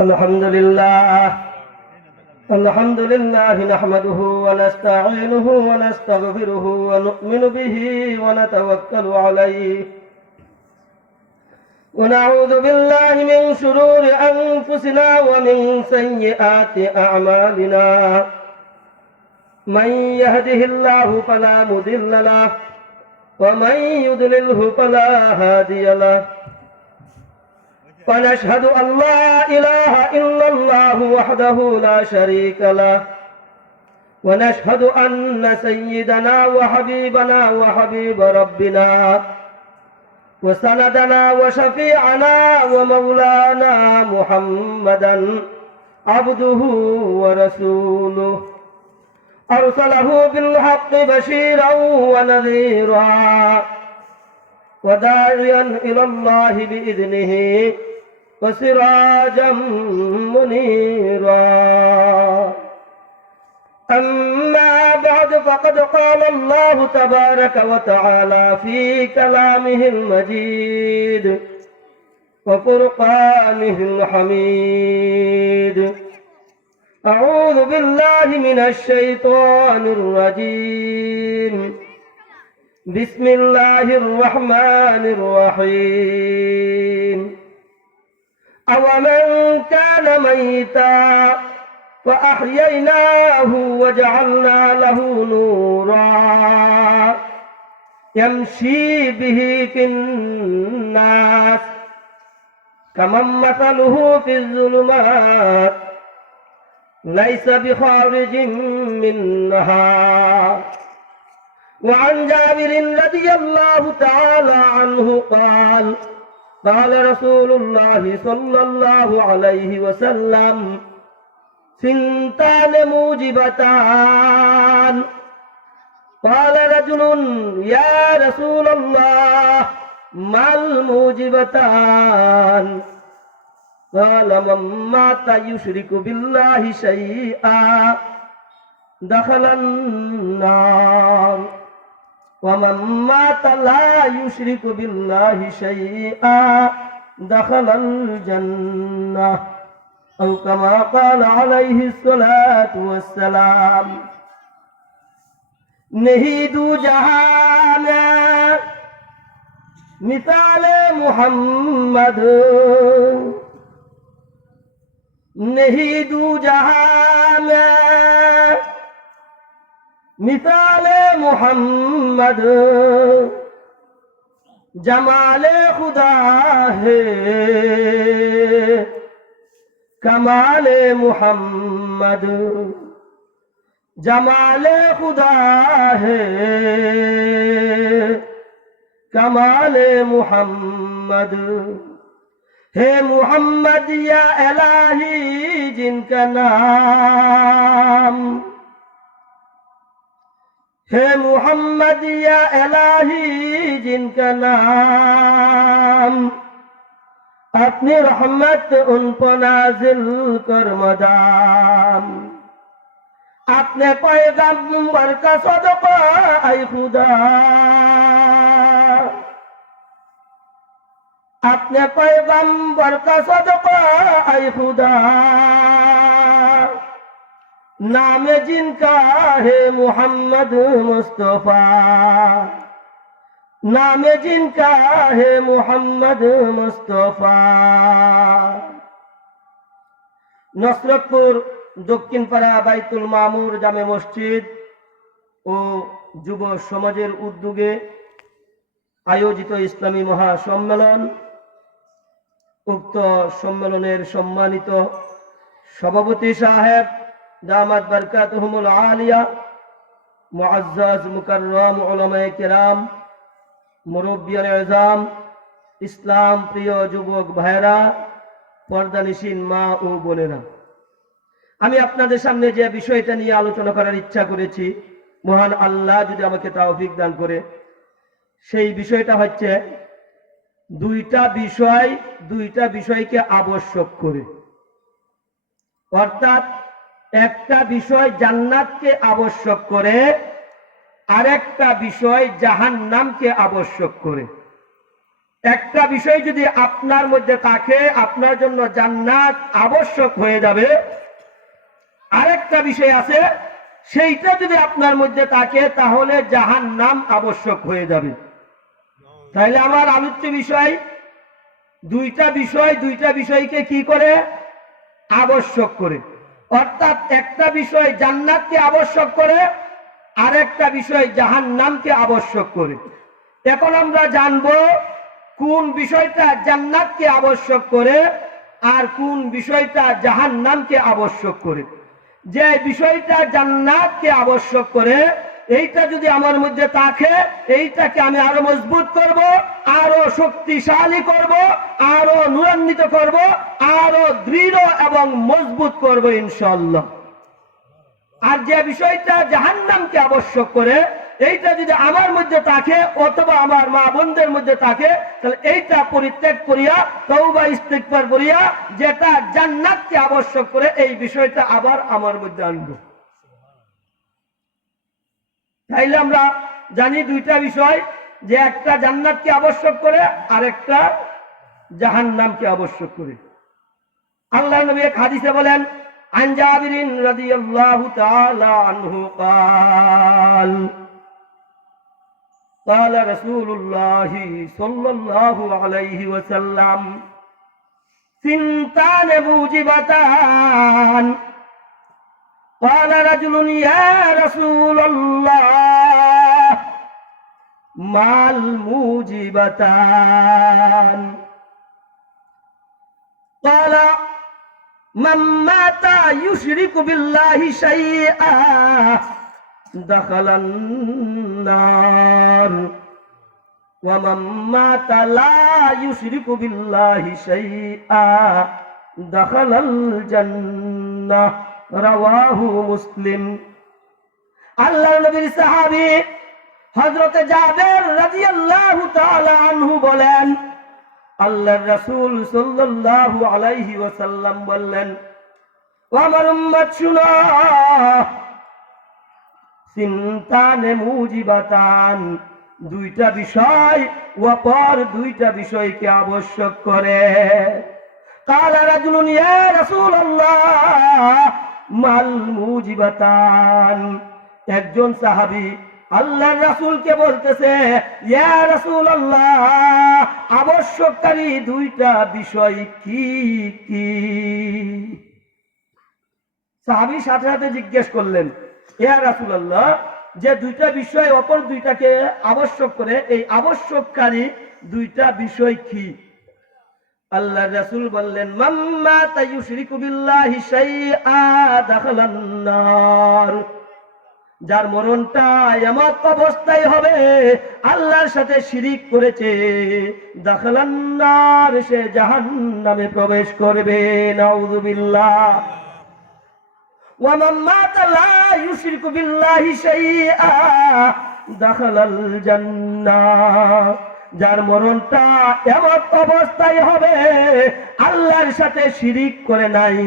الحمد لله نحمده ونستعينه ونستغفره ونؤمن به ونتوكل عليه ونعوذ بالله من شرور أنفسنا ومن سيئات أعمالنا من يهده الله فلا مضل له ومن يضلله فلا هادي له ونشهد أن لا إله إلا الله وحده لا شريك له ونشهد أن سيدنا وحبيبنا وحبيب ربنا وسندنا وشفيعنا ومولانا محمدا عبده ورسوله أرسله بالحق بشيرا ونذيرا وداعيا إلى الله بإذنه وسراجا منيرا أما بعد فقد قال الله تبارك وتعالى في كلامه المجيد وفرقانه الحميد أعوذ بالله من الشيطان الرجيم بسم الله الرحمن الرحيم أومن كان ميتا فأحييناه وجعلنا له نورا يمشي به في الناس كمن مثله في الظلمات ليس بخارج منها وعن جابر رضي الله تعالى عنه قال قال رسول الله صلى الله عليه وسلم ثنتان موجبتان قال رجل يا رسول الله ما الموجبتان قال من مات يشرك بالله شيئا دخل النار ومن مات لا يشرك بالله شيئا دخل الجنة أو كما قال عليه الصلاة والسلام नहीं दू जहान मिसाल मोहम्मद नहीं दू जहान मिसाल मोहम्मद जमाल खुदा है कमाल मोहम्मद जमाल खुदा है कमाल मोहम्मद है मोहम्मद या इलाही जिनका नाम है मोहम्मद या इलाही जिनका नाम अपनी रहमत उन पर नाजिल कर मदाम अपने पैगंबर का सदका ऐ खुदा अपने पैगंबर का सदका ऐ खुदा नाम जिनका है मोहम्मद मुस्तफा नाम जिनका है मोहम्मद मुस्तफा नसरतपुर दक्षिण पाड़ा বাইতুল মামুর জামে মসজিদ ও যুব সমাজের উদ্যোগে আয়োজিত ইসলামী মহাসম্মেলন উক্ত সম্মেলনের সম্মানিত সভাপতি সাহেব দামাত বরকাতুহুমুল আলিয়া মুআজ্জাজ মুকাররম উলামায়ে কেরাম মুরব্বিয়ানে আযম ইসলাম প্রিয় যুবক ভাইরা পর্দানিশীন মা ও বোনেরা আমি আপনাদের সামনে যে বিষয়টা নিয়ে আলোচনা করার ইচ্ছা করেছি মহান আল্লাহ যদি আমাকে তৌফিক দান করে সেই বিষয়টা হচ্ছে দুইটা বিষয়কে আবশ্যক করে অর্থাৎ একটা বিষয় জান্নাতকে আবশ্যক করে আরেকটা বিষয় জাহান্নামকে আবশ্যক করে একটা বিষয় যদি আপনার মধ্যে থাকে, আপনার জন্য জান্নাত আবশ্যক হয়ে যাবে। আরেকটা বিষয় আছে, সেইটা যদি আপনার মধ্যে থাকে তাহলে জাহান্নাম আবশ্যক হয়ে যাবে। তাহলে আমার আলোচ্য বিষয় দুইটা বিষয়কে কি করে? আবশ্যক করে। অর্থাৎ একটা বিষয় জান্নাতকে আবশ্যক করে, আরেকটা বিষয় জাহান্নামকে আবশ্যক করে। এখন আমরা জানবো কোন বিষয়টা জান্নাতকে আবশ্যক করে আর কোন বিষয়টা জাহান্নামকে আবশ্যক করে। যে বিষয়টা জান্নাতকে আবশ্যক করে, এইটা যদি আমার মধ্যে থাকে, এইটাকে আমি আরো মজবুত করব, আরো শক্তিশালী করব, আরো নূরান্বিত করব, আরো দৃঢ় এবং মজবুত করব ইনশাআল্লাহ। আর যে বিষয়টা জাহান্নামকে আবশ্যক করে, এইটা যদি আমার মধ্যে থাকে অথবা আমার মা বোনদের মধ্যে থাকে, তাহলে এইটা পরিত্যাগ করিয়া তওবা ইস্তিগফার করিয়া যেটা জান্নাতকে আবশ্যক করে এই বিষয়টা আবার আমার মধ্যে আনবো। তাইলে আমরা জানি দুইটা বিষয়, যে একটা জান্নাতকে আবশ্যক করে আর একটা জাহান্নামকে আবশ্যক করে। আল্লাহর নবী এক হাদিসে বলেন, আন জাবির রাদিয়াল্লাহু তাআলা আনহু قال قال رسول الله صلى الله عليه وسلم ثنتان موجبتان قال رجل يا رسول الله ما الموجبتان قال من مات يشرك بالله شيئا دخل النار ومن مات لا يشرك بالله شيئا دخل الجنة রাওয়াহু মুসলিম। আল্লাহর নবীর সাহাবী হযরত জাবের রাদিয়াল্লাহু তাআলা আনহু বলেন, আল্লাহর রাসূল সাল্লাল্লাহু আলাইহি ওয়াসাল্লাম বললেন, ও আমার উম্মত শুনো, সিনতানে মুজিবাতান, দুইটা বিষয় অপর দুইটা বিষয়কে আবশ্যক করে। কালা রাজুলুন ইয়া রাসূলুল্লাহ মাল মুজিবাতান, একজন সাহাবী আল্লাহর রাসূলকে বলতেছে, ইয়া রাসূলুল্লাহ আবশ্যককারী দুইটা বিষয় কি কি? সাহাবী সাথে সাথে জিজ্ঞেস করলেন, ইয়া রাসূলুল্লাহ যে দুইটা বিষয় অপর দুইটাকে আবশ্যক করে, এই আবশ্যককারী দুইটা বিষয় কি? আল্লাহর রাসূল বললেন, মাম্মা তায়ুশরিকু বিল্লাহি শাইআ দাখালান নার, যার মরণটা এমন অবস্থায় হবে আল্লাহর সাথে শিরিক করেছে, দাখালান নার, সে জাহান্নামে প্রবেশ করবে। নাউযুবিল্লাহ। ওয়া মান মাতা লা ইউশরিকু বিল্লাহি শাইআ দাখালাল জান্নাহ, যার মরণটা এমন অবস্থায় হবে আল্লাহর সাথে শিরিক করে নাই,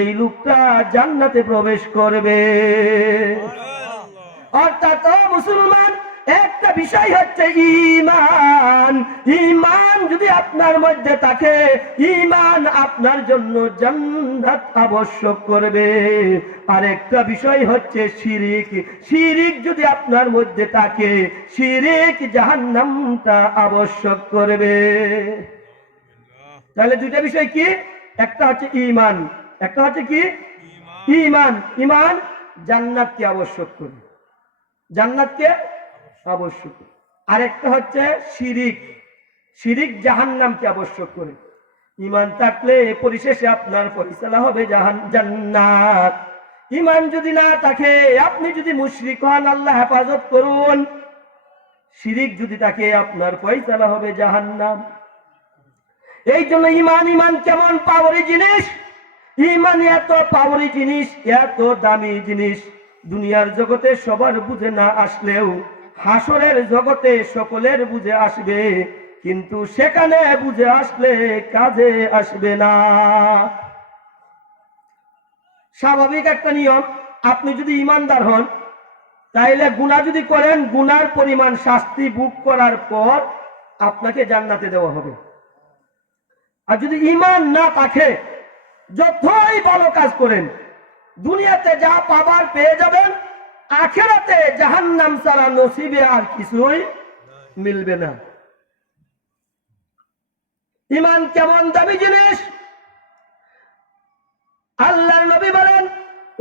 এই লোকটা জান্নাতে প্রবেশ করবে। অর্থাৎ মুসলমান, একটা বিষয় হচ্ছে ঈমান। ঈমান যদি আপনার মধ্যে থাকে, ঈমান আপনার জন্য জান্নাত আবশ্যক করবে। আর একটা বিষয় হচ্ছে শিরিক। শিরিক যদি আপনার মধ্যে থাকে, শিরিক জাহান্নামটা আবশ্যক করবে। তাহলে দুইটা বিষয় কি? একটা হচ্ছে ঈমান, একটা হচ্ছে কি? ঈমান। ঈমান জান্নাতকে আবশ্যক করে, জান্নাতকে আবশ্যক। আরেকটা হচ্ছে শিরিক, শিরিক জাহান্নামকে আবশ্যক করে। ঈমান থাকলে পরিশেষে আপনার ফয়সালা হবে জান্নাত। ঈমান যদি না থাকে, আপনি যদি মুশরিক হন, আল্লাহ হেফাজত করুন, শিরিক যদি থাকে আপনার ফয়সালা হবে জাহান্নাম। এই জন্য ঈমান, ঈমান কেমন পাওয়ারি জিনিস! ঈমান এত পাওয়ারি জিনিস, এত দামি জিনিস, দুনিয়ার জগতে সবার বুঝে না আসলেও হাসরের জগতে সকলের বুঝে আসবে, কিন্তু সেখানে বুঝে আসলে কাজে আসবে না। স্বাভাবিক একটা নিয়ম, আপনি যদি ইমানদার হন, তাইলে গুনাহ যদি করেন, গুনার পরিমাণ শাস্তি ভোগ করার পর আপনাকে জান্নাতে দেওয়া হবে। আর যদি ঈমান না থাকে, যতই ভালো কাজ করেন, দুনিয়াতে যা পাবার পেয়ে যাবেন, আখিরাতে জাহান্নাম ছাড়া নসিবে আর কিছুই মিলবে না। ঈমান কেমন দামি জিনিস! আল্লাহর নবী বলেন,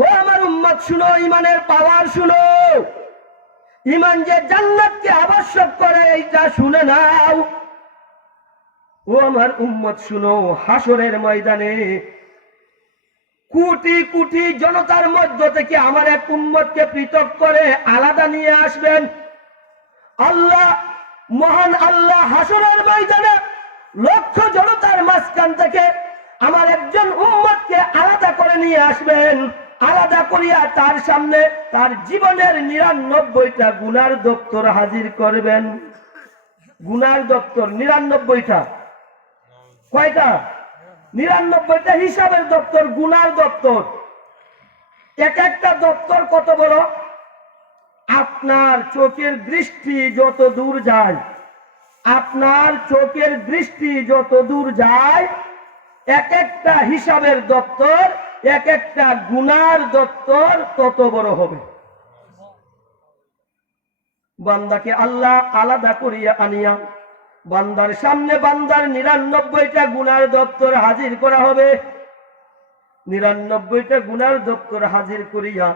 ও আমার উম্মত শুনো, ঈমানের পাওয়ার শুনো। ঈমান যে জান্নাতকে আবশ্যক করে, এইটা শুনে নাও। ও আমার উম্মত শুনো, হাসরের ময়দানে কোটি কোটি জনতার মধ্য থেকে আমার এক উম্মতকে পৃথক করে আলাদা নিয়ে আসবেন আল্লাহ। মহান আল্লাহ হাসরের ময়দানে লক্ষ জনতার মাঝখান থেকে আমার একজন উম্মতকে আলাদা করে নিয়ে আসবেন। আলাদা করিয়া তার সামনে তার জীবনের ৯৯টা গুনার দপ্তর হাজির করবেন। গুনার দপ্তর ৯৯টা। কয়টা? ৯৯টা হিসাবের দপ্তর, গুনার দপ্তর। এক একটা দপ্তর কত বড়! আপনার চোখের দৃষ্টি যত দূর যায়, আপনার চোখের দৃষ্টি যত দূর যায়, এক একটা হিসাবের দপ্তর, এক একটা গুনার দপ্তর তত বড় হবে। বান্দাকে আল্লাহ আলাদা করিয়া আনিয়া বান্দার সামনে বান্দার ৯৯টা গুনার দপ্তর হাজির করা হবে। ৯৯টা গুনার দপ্তর হাজির করিয়া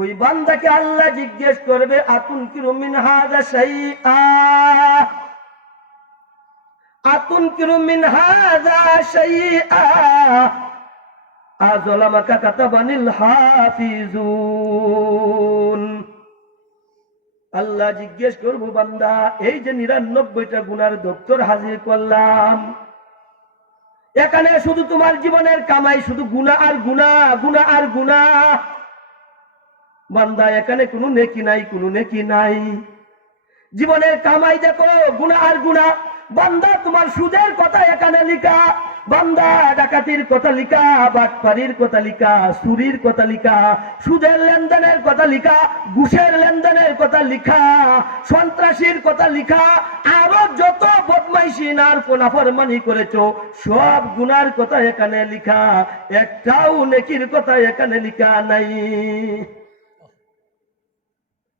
ওই বান্দাকে আল্লাহ জিজ্ঞেস করবে, আতুনকিরু মিন হাযা শাইআ, আতুনকিরু মিন হাযা শাইআ, আযলামাকা কাতাবানিল হাফিজুন। আল্লাহ জিজ্ঞেস করবো, বান্দা এই যে ৯৯টা গুনার দপ্তর হাজির করলাম, এখানে শুধু তোমার জীবনের কামাই শুধু গুনাহ আর গুনাহ, গুনাহ আর গুনাহ। বান্দা এখানে কোনো নেকি নাই, কোনো নেকি নাই। জীবনের কামাই দেখো গুনাহ আর গুনাহ। বান্দা তোমার সুদের কথা এখানে লিখা, বান্দা ডাকাতির কথা লিখা, বাটপারির কথা লিখা, চুরির কথা লিখা, সুদের লেনদেনের কথা লিখা, ঘুষের লেনদেনের কথা লিখা, সন্ত্রাসীর কথা লিখা, আরো যত বদমাইশি আর নাফরমানি করেছো সব গুনার কথা এখানে লিখা, একটাও নেকির কথা এখানে লিখা নাই।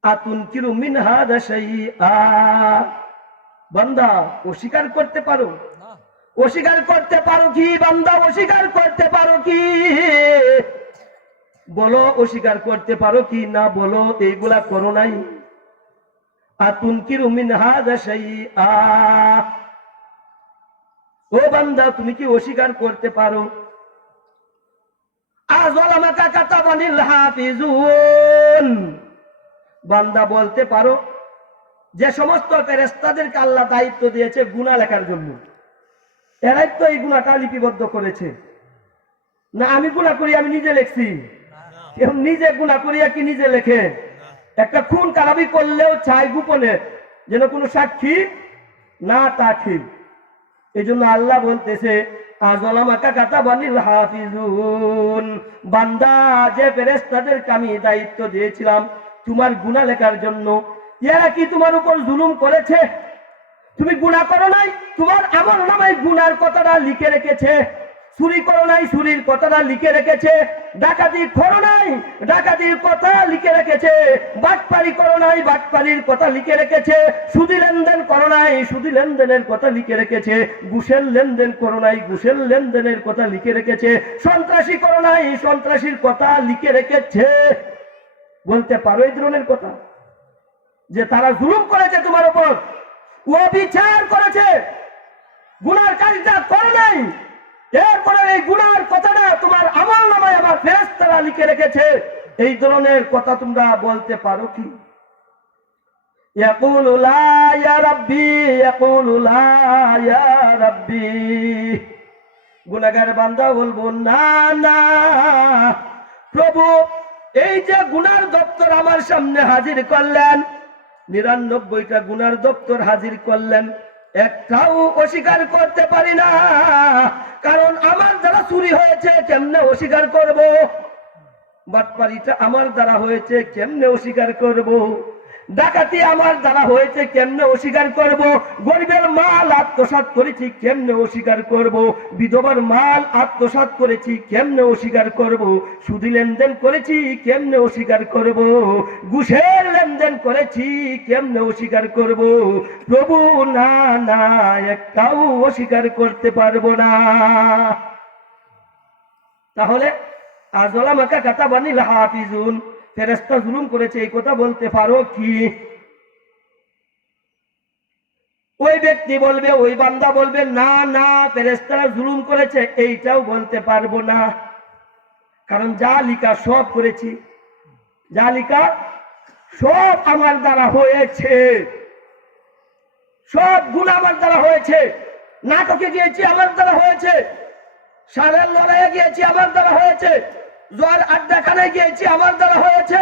আতুনকিরু মিন হাযা শাইআ। বান্দা অস্বীকার করতে পারো? অস্বীকার করতে পারো কি? বান্দা অস্বীকার করতে পারো কি? বলো অস্বীকার করতে পারো কি না? বলো এইগুলা করো নাই। আতুনকিরু মিন হাযা শাইআ। ও বান্দা তুমি কি অস্বীকার করতে পারো? আযলামাকা কাতাবানিল হাফিজুন। বান্দা বলতে পারো যে সমস্ত ফেরেশতাদেরকে আল্লাহ দায়িত্ব দিয়েছে গুনাহ লেখার জন্য, এরাই তো এই গুনাহটা লিপিবদ্ধ করেছে। না আমি গুনাহ করি আমি নিজে লিখছি? কেউ নিজে গুনাহ করিয়া কি নিজে লেখে? একটা খুন খারাপি করলেও চাই গোপনে, যেন কোনো সাক্ষী না থাকে। এই জন্য আল্লাহ বলতেছে, আযলামাকা কাতাবানিল হাফিজুন। বান্দা যে ফেরেশতাদেরকে আমি দায়িত্ব দিয়েছিলাম তোমার গুনাহ লেখার জন্য, এরা কি তোমার উপর জুলুম করেছে? তুমি গুনাহ করো নাই, তোমার আমলনামায় গুনার কথাটা লিখে রেখেছে। চুরি করো নাই, চুরির কথাটা লিখে রেখেছে। ডাকাতি করো নাই, ডাকাতির কথা লিখে রেখেছে। বাটপারি করো নাই, বাটপারির কথা লিখে রেখেছে। সুদি লেনদেন করো নাই, সুদি লেনদেনের কথা লিখে রেখেছে। ঘুষের লেনদেন করো নাই, ঘুষের লেনদেনের কথা লিখে রেখেছে। সন্ত্রাসী করো নাই, সন্ত্রাসীর কথা লিখে রেখেছে। বলতে পারো এই ধরনের কথা যে তারা জুলুম করেছে তোমার উপর, অবিচার করেছে, গুনার কাজটা করে নাই, এরপরে এই গুনার কথাটা তোমার আমলনামায় আমার ফেরেশতারা লিখে রেখেছে? এই ধরনের কথা তোমরা বলতে পারো কি? ইয়াকুলু লা ইয়া রাব্বি, ইয়াকুলু লা ইয়া রাব্বি। গুনাহগার বান্দা বলবো, না না প্রভু, এই যে গুনার দপ্তর আমার সামনে হাজির করলেন, ৯৯টা গুনার দপ্তর হাজির করলেন, একটাও অস্বীকার করতে পারি না। কারণ আমার দ্বারা চুরি হয়েছে, কেমনে অস্বীকার করব? বাটপারিটা আমার দ্বারা হয়েছে, কেমনে অস্বীকার করব? ডাকাতি আমার দ্বারা হয়েছে কেমনে অস্বীকার করব, গরিবের মাল আত্মসাৎ করেছি কেমনে অস্বীকার করব, বিধবার মাল আত্মসাৎ করেছি কেমনে অস্বীকার করব, সুদি লেনদেন করেছি কেমনে অস্বীকার করব, ঘুষের লেনদেন করেছি কেমনে অস্বীকার করব। প্রভু না না, একটাও অস্বীকার করতে পারবো না। তাহলে আযলামাকা কাতাবানিল হাফিজুন, ফেরেশতা জুলুম করেছে এই কথা বলতে পারো কি? ওই ব্যক্তি বলবে, ওই বান্দা বলবে না না ফেরেশতারা জুলুম করেছে, এইটাও বলতে পারবো না। কারণ যা লিখা সব করেছি, যা লিখা সব আমার দ্বারা হয়েছে, সব গুনাহ আমার দ্বারা হয়েছে। নাটকে গিয়েছি আমার দ্বারা হয়েছে, সারের লড়াইয়ে গিয়েছি আমার দ্বারা হয়েছে, জোয়ার আড্ডাখানায় গিয়েছি আমার দ্বারা হয়েছে,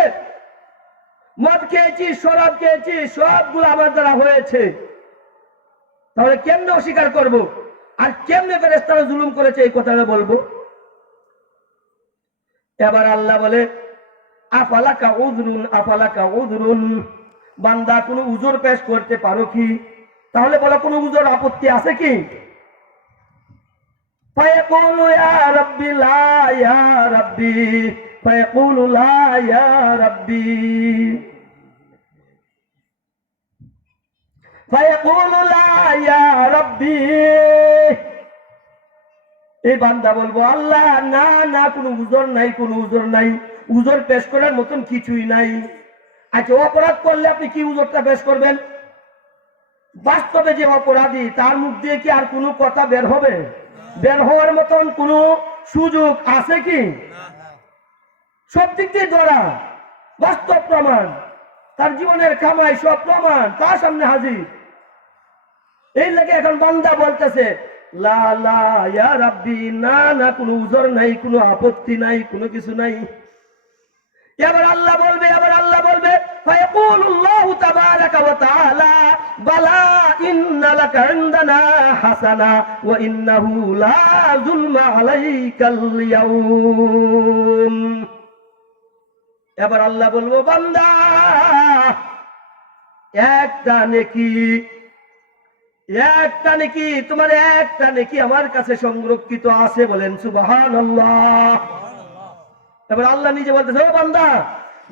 মদ খেয়েছি, শরাব খেয়েছি, সবগুলো আমার দ্বারা হয়েছে। তাহলে কেমনে অস্বীকার করব? আর কেমনে ফেরেশতারা জুলুম করেছে এই কথাটা বলবো? এবার আল্লাহ বলে আফালাকা উযরুন, আফালাকা উযরুন, বান্দা কোনো উযর পেশ করতে পারো কি? তাহলে বলো কোনো উযর আপত্তি আছে কি? ফায়াকুলু ইয়া রাব্বি লা ইয়া রাব্বি, ফায়াকুলু লা ইয়া রাব্বি, ফায়াকুলু লা ইয়া রাব্বি। এই বান্দা বলবো আল্লাহ না না, কোনো উযর নাই, কোনো উযর নাই, উযর পেশ করার মতন কিছুই নাই। আচ্ছা অপরাধ করলে আপনি কি উযরটা পেশ করবেন? বাস্তবে যে অপরাধী তার মুখ দিয়ে কি আর কোনো কথা বের হবে? বের হওয়ার মতন কোন সুযোগ আছে কি? সব দিক দিয়ে ধরা, বাস্তব প্রমাণ, তার জীবনের কামাই সব প্রমাণ তার সামনে হাজির। এই লাগে এখন বান্দা বলতেছে লা লা ইয়া রাব্বি, না না কোনো উযর নাই, কোনো আপত্তি নাই, কোনো কিছু নাই। এবার আল্লাহ বলবে, এবার আল্লাহ বলবে ফায়াকুলুল্লাহু তাবারাকা ওয়া তাআলা বালা ইন্না লাকা ইনদানা হাসানা ওয়া ইন্নাহু লা যুলমা আলাইকাল ইয়াউম। এবার আল্লাহ বলবো বান্দা একটা নেকি, একটা নেকি, তোমার একটা নেকি আমার কাছে সংরক্ষিত আছে, বলেন সুবহানাল্লাহ। এবার আল্লাহ নিজে বলতেছে ও বান্দা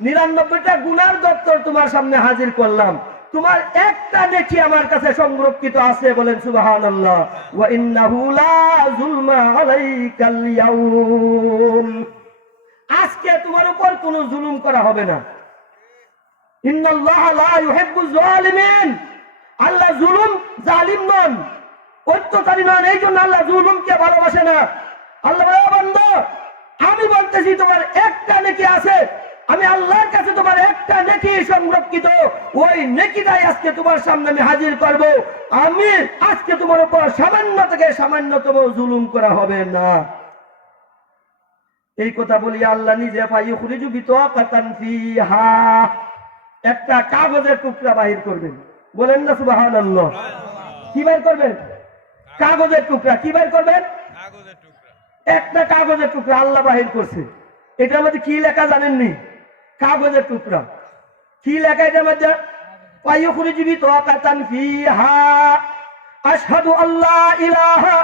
99টা গুনার দপ্তর তোমার সামনে হাজির করলাম, তোমার একটা নেকি আমার কাছে সংরক্ষিত আছে, বলেন সুবহানাল্লাহ। ওয়া ইন্নাহু লা যুলমা আলাইকাল ইয়াউম, আজকে তোমার উপর কোনো জুলুম করা হবে না। ইন্নাল্লাহা লা ইউহিব্বুজ জালিমিন, আল্লাহ জুলুম জালিম নন, অত্যাচারী নন, এই জন্য আল্লাহ জুলুমকে ভালোবাসে না। আল্লাহ বলে ও বান্দা আমি বলতেছি তোমার একটা নেকি আছে, আমি আল্লাহর কাছে তোমার একটা নেকি সংরক্ষিত, ওই নেকিটাই আজকে তোমার সামনে আমি হাজির করব। আমি আজকে তোমার উপর সামান্য থেকে সামান্যতম জুলুম করা হবে না। এই কথা বলি আল্লাহ নিজে ফায়ুখরিজু বিতাকাতান ফিহা, একটা কাগজের টুকরা বাহির করবেন, বলেন না সুবহানাল্লাহ। কি বের করবেন? কাগজের টুকরা। কি বের করবেন? একটা কাগজের টুকরা আল্লাহ বাহির করছে। এটার মধ্যে কি লেখা জানেননি? কাগজের টুকরা। কি লেখা এটার মধ্যে? ফায়ুখরিজু বিতাকাতান ফিহা আশহাদু আল্লা ইলাহা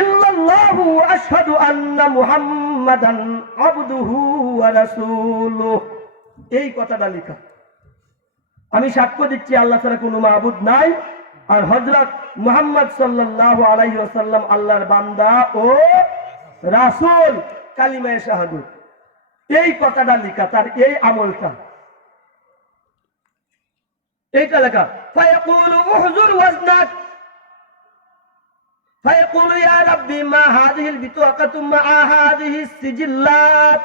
ইল্লাল্লাহু ওয়া আশহাদু আন্না মুহাম্মাদান আবদুহু ওয়া রাসূলুহু। এই কথাটা লেখা। আমি সাক্ষ্য দিচ্ছি আল্লাহ ছাড়া কোনো মাবুদ নাই, আর হযরত মুহাম্মদ সাল্লাল্লাহু আলাইহি ওয়াসাল্লাম আল্লাহর বান্দা ও রাসূল, কালিমায়ে শাহাদাত। এই কথাটা লেখা, তার এই আমলটা এইটা লেখা। ফায়াকুলু উহজুর ওয়াজনাক, ফায়াকুলু ইয়া রাব্বি মা হাযিহিল বিতাকাতু মা হাযিহিস সিজিল্লাত।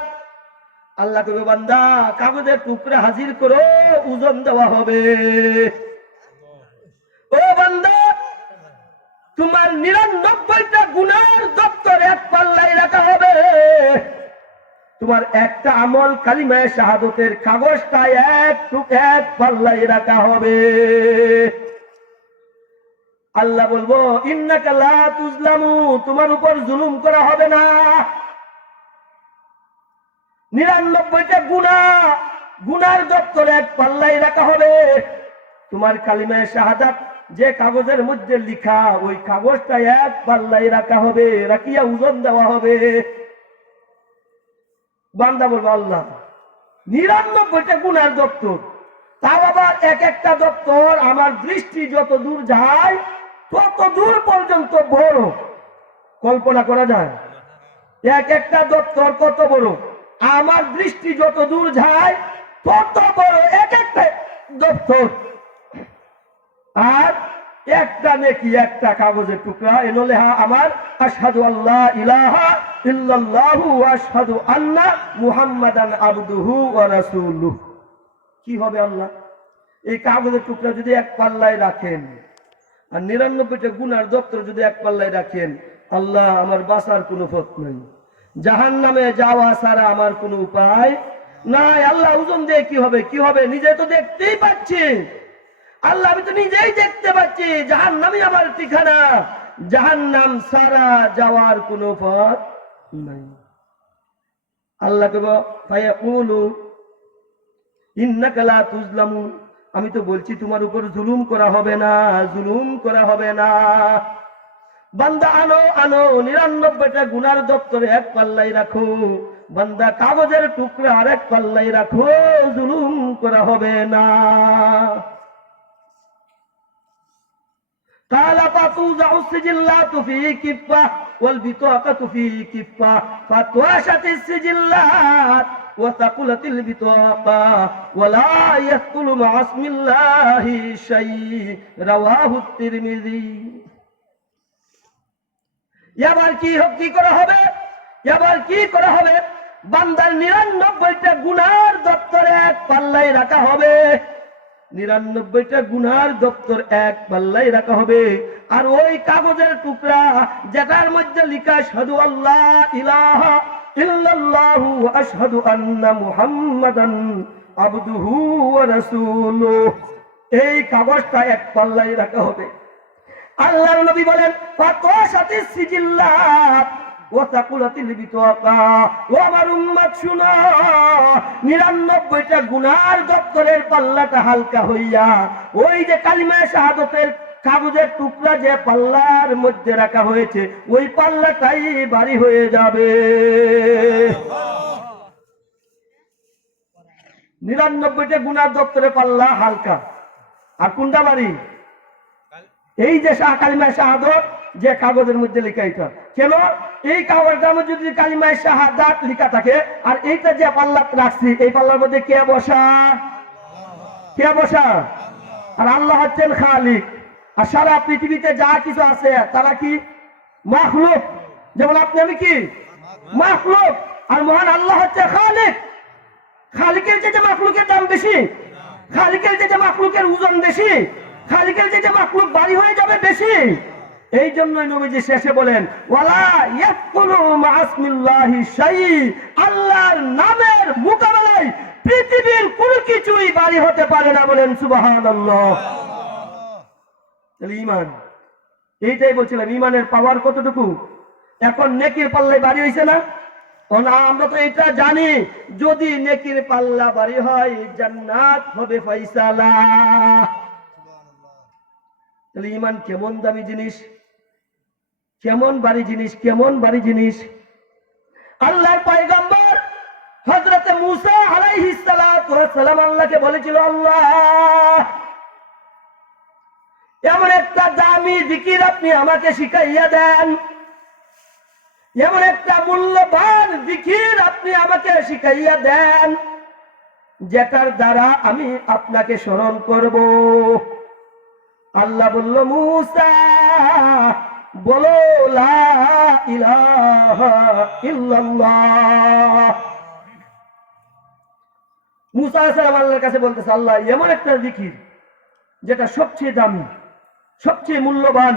আল্লাহ কবে বান্দা কাগজের টুকরা হাজির করো, ওজন দেওয়া হবে। ও বান্দা তোমার 99টা গুনার দপ্তর এক পাল্লায় রাখা হবে, তোমার একটা আমল কালিমায়ে শাহাদাতের কাগজটা এক পাল্লায় রাখা হবে। আল্লাহ বলবো ইন্নাকা লা তুজলামু, তোমার উপর জুলুম করা হবে না। 99টা গুনাহ গুনার দপ্তর এক পাল্লাই রাখা হবে। তোমার কালিমায়ে শাহাদাত যে কাগজের মধ্যে লিখা, ওই কাগজটা এক পাল্লাই রাখা হবে, রাখিয়া ওজন দেওয়া হবে। বান্দা বলবো আল্লাহ 99টা গুনার দপ্তর, তাও আবার এক একটা দপ্তর আমার দৃষ্টি যত দূর যায় তত দূর পর্যন্ত বড়। কল্পনা করা যায় এক একটা দপ্তর কত বড়? আমার দৃষ্টি যত দূর যায় তত বড় এক একটা দপ্তর। আর একটা নেকি একটা কাগজের টুকরা এলো লেহা আমার আশহাদু আল্লা ইলাহা ইল্লাল্লাহু ওয়া আশহাদু আন্না মুহাম্মাদান আবদুহু ওয়া রাসূলুহু। কি হবে আল্লাহ? এই কাগজের টুকরা যদি এক পাল্লায় রাখেন আর 99টা গুনার দপ্তর যদি এক পাল্লায় রাখেন, আল্লাহ আমার বাঁচার কোনো পথ নাই, জাহান্নামে যাওয়া ছাড়া আমার কোনো উপায় নাই। আল্লাহ ওজন দিয়ে কি হবে? কি হবে? নিজে তো দেখতেই পাচ্ছি আল্লাহ, আমি তো নিজেই দেখতে পাচ্ছি জাহান্নামই আমার ঠিকানা, জাহান্নাম ছাড়া যাওয়ার কোনো পথ নাই। আল্লাহ কইব ফায়াকুলু ইন্নাকা লা তুজলামুন, আমি তো বলছি তোমার উপর জুলুম করা হবে না, জুলুম করা হবে না। বান্দা আনো আনো 99টা গুনার দপ্তরে এক পাল্লাই রাখো, বান্দা কাগজের টুকরা আর এক পাল্লাই রাখো, জুলুম করা হবে না। قال فتوضع السجلات في كفة والبطاقة في كفة فتواشت السجلات وثقلت البطاقة ولا يثقل مع اسم الله شيء رواه الترمذي। এবার কি করা হবে? এবার কি করা হবে? বান্দার 99টা গুনার দপ্তরে এক পাল্লাই রাখা হবে, 99টা গুনার দপ্তর এক পাল্লাই রাখা হবে। আর ওই কাগজের টুকরা যেটার মধ্যে লিখা আশহাদু আল্লা ইলাহা ইল্লাল্লাহু ওয়া আশহাদু আন্না মুহাম্মাদান আবদুহু ওয়া রাসূলুহু, এই কাগজটা এক পাল্লাই রাখা হবে। আল্লাহর নবী বলেন ফাতাশাতিস সিজিল্লাত ওয়া তাকুলাতিল বিতাকা। ও আমার উম্মত শুনো, 99টা গুনার দপ্তরের পাল্লাটা হালকা হইয়া ওই যে কালিমায়ে শাহাদাতের কাগজের টুকরা যে পাল্লার মধ্যে রাখা হয়েছে ওই পাল্লাটাই ভারী হয়ে যাবে। 99টা গুনার দপ্তরের পাল্লা হালকা, আর কোনটা ভারী? এই যে কালিমায়ে শাহাদাত যে কাগজের মধ্যে লেখা, এটা কেন? এই কাগজটার মধ্যে যদি কালিমায়ে শাহাদাত লেখা থাকে আর এইটা যে পাল্লা রাখছি এই পাল্লার মধ্যে কে বসা? কে বসা? আর আল্লাহ হচ্ছেন খালিক। আর সারা পৃথিবীতে যা কিছু আছে তারা কি মাখলুক? যেমন আপনি আমি কি মাখলুক, আর মহান আল্লাহ হচ্ছে খালিক। খালিকের যে মাখলুকের দাম বেশি, খালিকের যে মাখলুকের ওজন বেশি, খালিকের যে মাখলুক ভারী হয়ে যাবে বেশি। এই জন্যই নবীজি শেষে বলেন ওয়ালা ইয়াকুলু মা'আসমিল্লাহি শাই, আল্লাহর নামের মোকাবেলায় পৃথিবীর কোনো কিছুই ভারী হতে পারে না। বলেন সুবহানাল্লাহ। তাহলে ঈমান, এইটাই বলছিলাম ঈমানের পাওয়ার কতটুকু। এখন নেকির পাল্লায় ভারী হইছে না? আমরা তো এটা জানি, যদি নেকির পাল্লা ভারী হয় জান্নাত হবে ফায়সালা। তাহলে ঈমান কেমন দামি জিনিস, কেমন ভারী জিনিস, কেমন ভারী জিনিস। আল্লাহর পয়গম্বর হযরত মূসা আলাইহিস সালাতু ওয়াস সালাম আল্লাহকে বলেছিল, আল্লাহ এমন একটা দামি জিকির আপনি আমাকে শিখাইয়া দেন, এমন একটা মূল্যবান জিকির আপনি আমাকে শিখাইয়া দেন যেটার দ্বারা আমি আপনাকে স্মরণ করব। আল্লাহ বলল, মূসা বলো লা ইলাহা ইল্লাল্লাহ। মূসা আলাইহিস সালাম আল্লাহর কাছে বলতেছে, আল্লাহ এমন একটা জিকির যেটা সবচেয়ে দামি, সবচেয়ে মূল্যবান,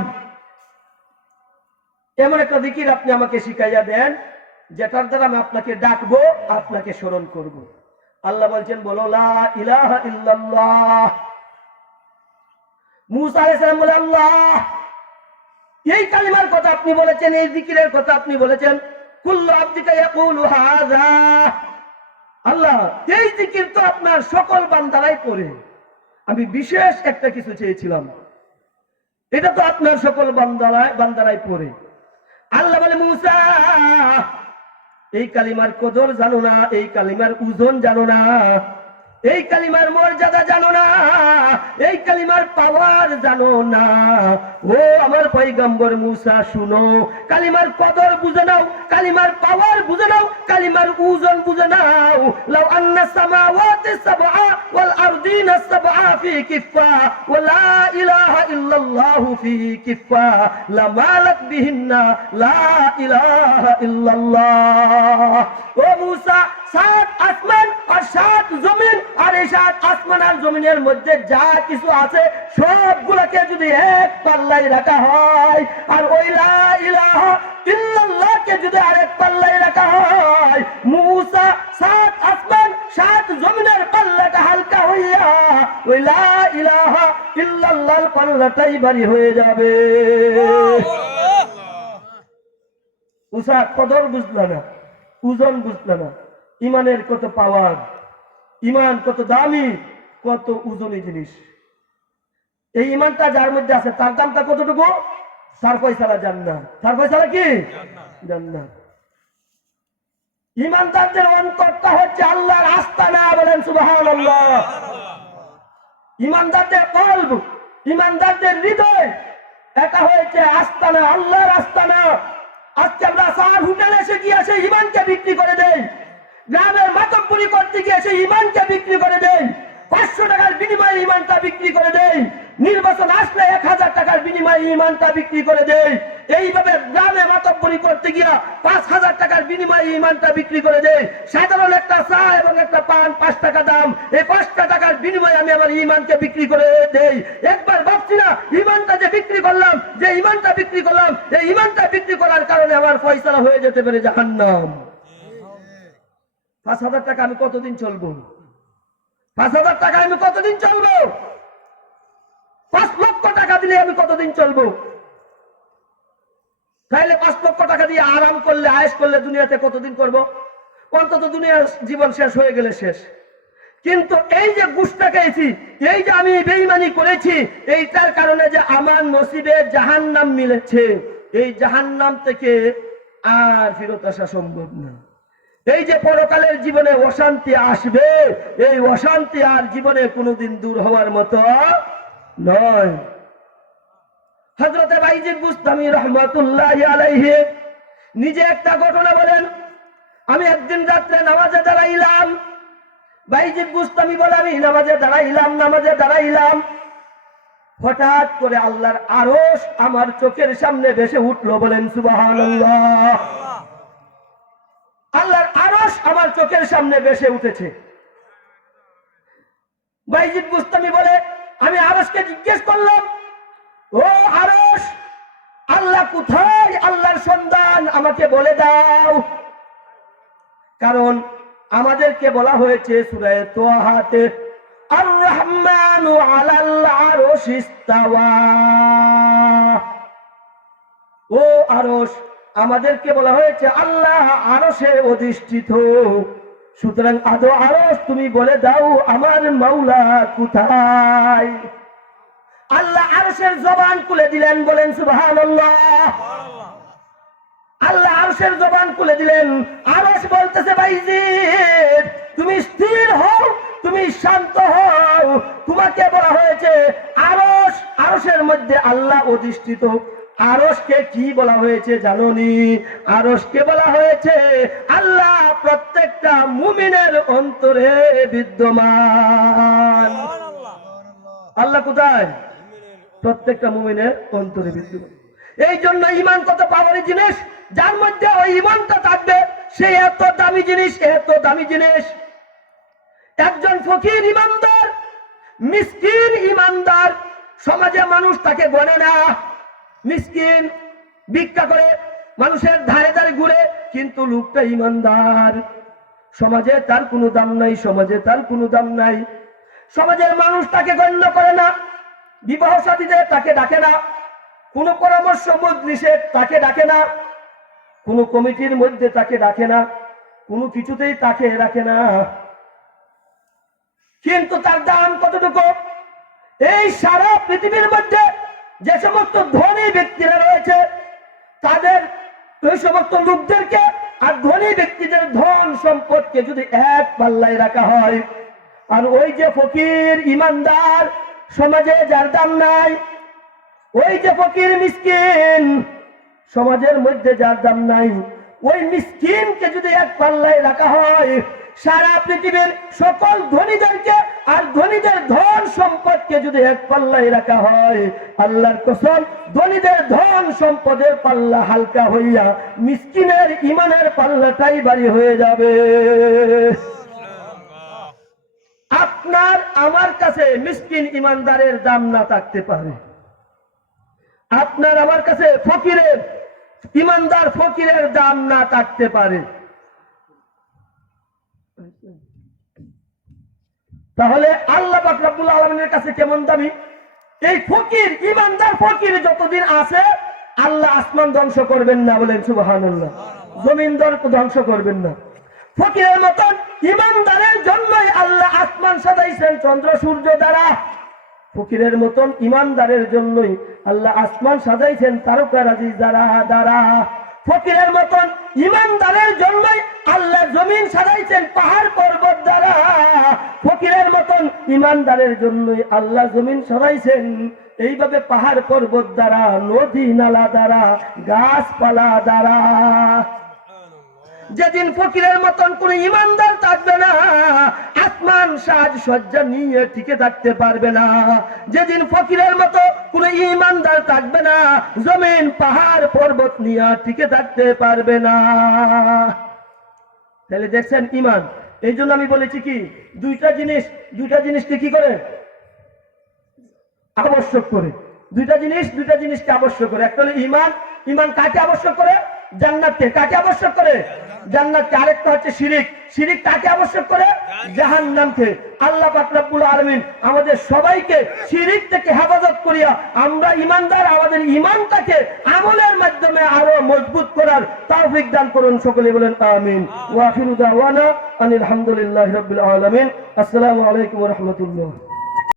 এমন একটা জিকির আপনি আমাকে শিখাইয়া দেন যেটার দ্বারা আমি আপনাকে ডাকবো, আপনাকে স্মরণ করব। আল্লাহ বলছেন, বলো লা ইলাহা ইল্লাল্লাহ। মূসা আলাইহিস সালাম বলে, আল্লাহ এই কালিমার কথা আপনি বলেছেন, এই জিকিরের কথা আপনি বলেছেন, কুল্লু আবদিকা ইয়াকুলু হাযা। আল্লাহ এই জিকির তো আপনার সকল বান্দারাই করে, আমি বিশেষ একটা কিছু চেয়েছিলাম, এটা তো আপনার সকল বান্দারাই পড়ে। আল্লাহ বলে মুসা এই কালিমার কদর জানো না, এই কালিমার ওজন জানো না, এই কালিমার মর্যাদা জানো না, এই কালিমার পাওয়ার জানো না। ও আমার পয়গম্বর মুসা শুনো, কালিমার কদর বুঝে নাও, কালিমার পাওয়ার বুঝে নাও, কালিমার ওজন বুঝে নাও। লাউ আন্না সামাওয়াতি সাবআ ওয়াল আরদিনা সাবআ ফি কিফা ওয়া লা ইলাহা ইল্লাল্লাহু ফি কিফা লামালাত বিহিন্না লা ইলাহা ইল্লাল্লাহ। ও মুসা, 7 আসমান আর 7 জমিন আর এই 7 আসমান আর জমিনের মধ্যে যা কিছু আছে সবগুলোকে যদি এক পাল্লায় রাখা হয়, আর ওই লা ইলাহা ইল্লাল্লাহকে যদি আরেক পাল্লায় রাখা হয়, মুসা 7 আসমান 7 জমিনের পাল্লাটা হালকা হইয়া ওই লা ইলাহা ইল্লাল্লাহর পাল্লাটাই ভারী হয়ে যাবে। মুসা কদর বুঝল না, ওজন বুঝল না, ইমানের কত পাওয়ার, ইমান কত দামি, কত ওজনী জিনিস। এই ইমানটা যার মধ্যে আছে তার দামটা কতটুকু? তার ফয়সালা জান্নাত। তার ফয়সালা কি? জান্নাত। ইমানদারদের অন্তরটা হচ্ছে আল্লাহর আস্তানা, বলেন সুবহানাল্লাহ। ইমানদারদের কলব, ইমানদারদের হৃদয় এটা হয়েছে আস্তানা, আল্লাহর আস্তানা। আজকে আমরা 4 হোটেলে এসে গিয়ে সেই ইমানকে বিক্রি করে দেই, গ্রামের মাতব্বরি করতে গিয়ে সেই ইমানকে বিক্রি করে দেই, 500 টাকার বিনিময়ে ইমানটা বিক্রি করে দেই, নির্বাচন আসলে 1000 টাকার বিনিময়ে ইমানটা বিক্রি করে দেই। এইভাবে গ্রামে মাতব্বরি করতে গিয়া 5000 টাকার বিনিময়ে ইমানটা বিক্রি করে দেই। সাধারণ একটা চা এবং একটা পান 5 টাকা দাম, এই 5 টাকার বিনিময়ে আমি আমার ইমানকে বিক্রি করে দেই। একবার ভাবছি না ইমানটা যে বিক্রি করলাম, যে ইমানটা বিক্রি করলাম, এই ইমানটা বিক্রি করার কারণে আমার ফয়সালা হয়ে যেতে পারে জাহান্নাম। 5000 টাকা আমি কতদিন চলবো? 5000 টাকা আমি কতদিন চলবো? 5 লক্ষ টাকা দিলে আমি কতদিন চলবো? তাইলে 5 লক্ষ টাকা দিয়ে আরাম করলে, আয়েশ করলে দুনিয়াতে কতদিন করব? অন্তত দুনিয়ার জীবন শেষ হয়ে গেলে শেষ। কিন্তু এই যে ঘুষটা খেয়েছি, এই যে আমি বেঈমানি করেছি, এইটার কারণে যে আমার নসিবে জাহান্নাম মিলেছে, এই জাহান্নাম থেকে আর ফেরত আসা সম্ভব না। এই যে পরকালের জীবনে অশান্তি আসবে, এই অশান্তি আর জীবনে কোনোদিন দূর হওয়ার মতো নয়। হযরতে বাইজিদ বুস্তামি রাহমাতুল্লাহি আলাইহি নিজে একটা ঘটনা বলেন, আমি একদিন রাত্রে নামাজে দাঁড়াইলাম। বাইজিদ বুস্তামি বলে আমি নামাজে দাঁড়াইলাম, হঠাৎ করে আল্লাহর আরশ আমার চোখের সামনে ভেসে উঠলো, বলেন সুবহানাল্লাহ। আল্লাহর আরশ আমার চোখের সামনে ভেসে উঠেছে। বাইজিদ বুস্তামি বলে আমি আরশকে জিজ্ঞেস করলাম, ও আরশ, আল্লাহ কোথায়? আল্লাহর সন্ধান আমাকে বলে দাও। কারণ আমাদেরকে বলা হয়েছে সূরা তাহাতে, আর রহমানু আলাল আরশি ইস্তাওয়া। ও আরশ, আমাদেরকে বলা হয়েছে আল্লাহ আরশে অধিষ্ঠিত। সুতরাং আদো আরশ, তুমি বলে দাও আমার মাওলা কোথায়? আল্লাহ আরশের জবান খুলে দিলেন, বলেন সুবহানাল্লাহ। আল্লাহ আরশের জবান খুলে দিলেন। আরশ বলতেছে বাইজিদ তুমি স্থির হও, তুমি শান্ত হও। তোমাকে বলা হয়েছে আরশ, আরশের মধ্যে আল্লাহ অধিষ্ঠিত। আরশকে কি বলা হয়েছে জানোনি? আরশকে বলা হয়েছে আল্লাহ প্রত্যেকটা মুমিনের অন্তরে বিদ্যমান। আল্লাহ কোথায়? প্রত্যেকটা মুমিনের অন্তরে বিদ্যমান। এই জন্য ঈমান কত পাওয়ারি জিনিস, যার মধ্যে ওই ঈমানটা থাকবে সে এত দামি জিনিস, এত দামি জিনিস। একজন ফকির ঈমানদার, মিসকিন ঈমানদার, সমাজে মানুষ তাকে গণে না। মিসকিন, ভিক্ষা করে, মানুষের ধারে ধারে ঘুরে, কিন্তু লোকটা ঈমানদার। সমাজে তার কোনো দাম নাই, সমাজে তার কোনো দাম নাই। সমাজের মানুষ তাকে গণ্য করে না, বিবাহ শাদীতে তাকে ডাকে না, কোনো পরামর্শ মজলিসে তাকে ডাকে না, কোনো কমিটির মধ্যে তাকে ডাকে না। কোনো কিছুতেই তাকে রাখে না। কিন্তু তার দাম কতটুকু? এই সারা পৃথিবীর মধ্যে যে সমস্ত ধনী ব্যক্তিরা রয়েছে তাদের ওই সমস্ত লোকদেরকে আর ধনী ব্যক্তিদের ধন সম্পদকে যদি এক পাল্লায় রাখা হয়, আর ওই যে ফকির ইমানদার সমাজে যার দাম নাই, ওই যে ফকির মিসকিন সমাজের মধ্যে যার দাম নাই, ওই মিসকিনকে যদি এক পাল্লায় রাখা হয়, সারা পৃথিবীর সকল ধনীদেরকে আর ধনীদের ধন সম্পদকে যদি এক পাল্লায় রাখা হয়, আল্লাহর কসম ধনীদের ধন সম্পদের পাল্লা হালকা হইয়া মিসকিনের ইমানের পাল্লাটাই ভারী হয়ে যাবে। আপনার আমার কাছে মিসকিন ইমানদারের দাম না থাকতে পারে, আপনার আমার কাছে ফকিরের ইমানদার ফকিরের দাম না থাকতে পারে, তাহলে আল্লাহ পাক রব্বুল আলামিনের কাছে কেমন দামি? এই ফকির ইমানদার ফকির যতদিন আছে আল্লাহ আসমান ধ্বংস করবেন না, বলেন সুবহানাল্লাহ। জমিন ধ্বংস করবেন না। ফকিরের মতন ইমানদারের জন্যই আল্লাহ আসমান সাজাইছেন চন্দ্র সূর্য দ্বারা, ফকিরের মতন ইমানদারের জন্যই আল্লাহ আসমান সাজাইছেন তারকারাজি দ্বারা, ফকিরের মতন ইমানদারের জন্যই আল্লাহ জমিন সাজাইছেন পাহাড় পর্বত দ্বারা, ফকিরের মতন ইমানদারের জন্যই আল্লাহ জমিন সাজাইছেন এইভাবে পাহাড় পর্বত দ্বারা, নদী নালা দ্বারা, গাছপালা দ্বারা। যেদিন ফকিরের মতন কোন ইমানদার থাকবে না, আসমান সাজ সজ্জা নিয়ে টিকে থাকতে পারবে না, যেদিন ফকিরের মতো কোন ইমানদার থাকবে না, জমিন পাহাড় পর্বত নিয়ে টিকে থাকতে পারবে না। তাহলে দেখছেন ইমান, এই জন্য আমি বলেছি কি দুইটা জিনিসকে কি করে আবশ্যক করে, দুইটা জিনিসকে আবশ্যক করে। একটা হলো ইমান, ইমান কাকে আবশ্যক করে? জান্নাতকে। কাকে আবশ্যক করে? জান্নাতকে। আরেকটা হচ্ছে শিরিক, শিরিক কাকে আবশ্যক করে? জাহান্নামকে। আল্লাহ পাক রব্বুল আলামিন আমাদের সবাইকে শিরিক থেকে হেফাজত করিয়া আমরা ইমানদার আমাদের ইমানটাকে আমলের মাধ্যমে আরো মজবুত করার তৌফিক দান করুন। সকলে বলেন আমিন। ওয়া আখিরু দাওয়ানা আনিল হামদুলিল্লাহি রাব্বিল আলামিন। আসসালামু আলাইকুম ওয়া রাহমাতুল্লাহ।